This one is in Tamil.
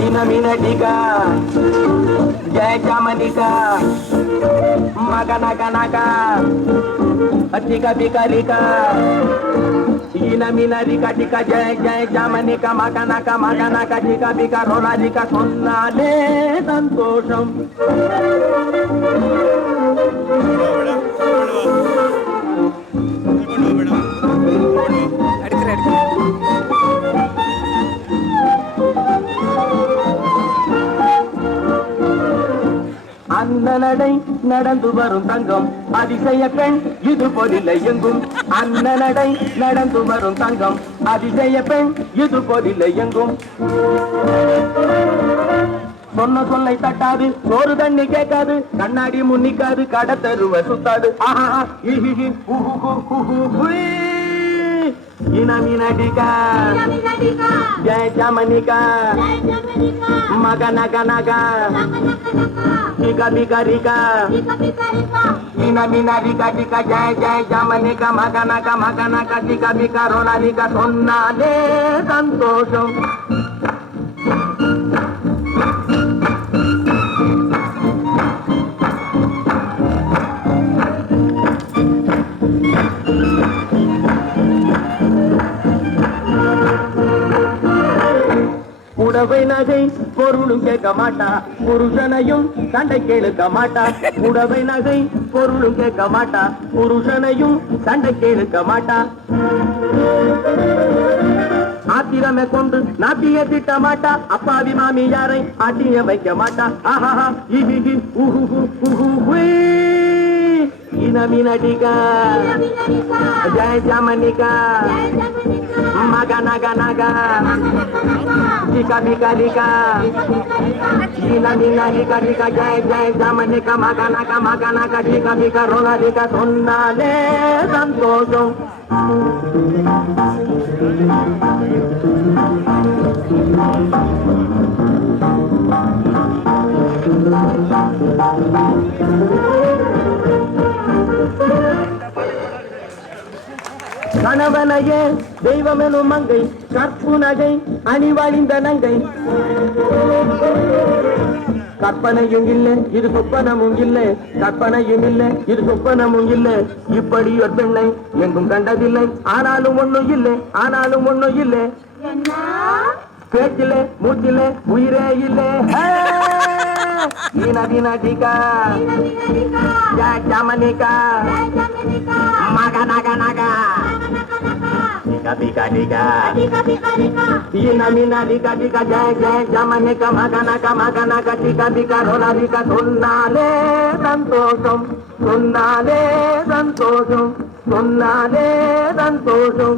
Inaminatika, Jai Jamanika, Maganaka, Atika Bikarika, Inaminarika Tika, Jai Jamanika, Maganaka, Tika Bika, Roladika, Sonale, Santosham. அந்த நடை நடந்து வரும் தங்கம் அதிசய பெண் இது போதில்லை எங்கும் அந்த நடை நடந்து வரும் தங்கம் அதிசய பெண் இது போதில்லை எங்கும் சொன்ன சொல்லை தட்டாது சோறு தண்ணி கேட்காது கண்ணாடி முன்னிக்காது கடத்தருவ சுத்தாது Inaminatika, Jai Jamanika, Maganaka, Tika Bikarika, Inaminarika Tika, Jai Jamanika, Maganaka, Tika Bika, Rolalika, Sonnale, Santosham. உடவை நகை பொருளும் கேட்க மாட்டா புருஷனையும் சண்டை கேளுக்க மாட்டா உடவை நகை பொருளும் கேட்க மாட்டா புருஷனையும் சண்டை கேளுக்க மாட்டா ஆத்திரமே கொண்டு நாட்டிய திட்ட மாட்டா அப்பாவி மாமி யாரை ஆட்டிய வைக்க மாட்டா ஆஹா இஹி உஹு Inaminatika, Jai Jamanika, Maganaka, Tika Bikarika, Inaminatika, Jai Jamanika, Maganaka, Tika Bika, Rolalika, Sonnale, Santosham. கணவனையே தெய்வமெனும் மங்கை கற்பு நகை அணிவாளிந்த நங்கை கற்பனையும் இல்லை இது சொப்பனமும் இல்லை கற்பனையும் இல்லை இது சொப்பனமும் இல்லை இப்படி ஒரு பெண்ணை எங்கும் கண்டதில்லை ஆனாலும் ஒண்ணும் இல்லை பேச்சிலே மூச்சிலே உயிரே இல்லை Inaminatika, Jai Jamanika, Maganaka, Tika Bikarika, Inaminatika, Jai Jamanika, Maganaka, Tika Bika, Rolalika, Sonnale, Santosham, Sonnale, Santosham, Sonnale, Santosham.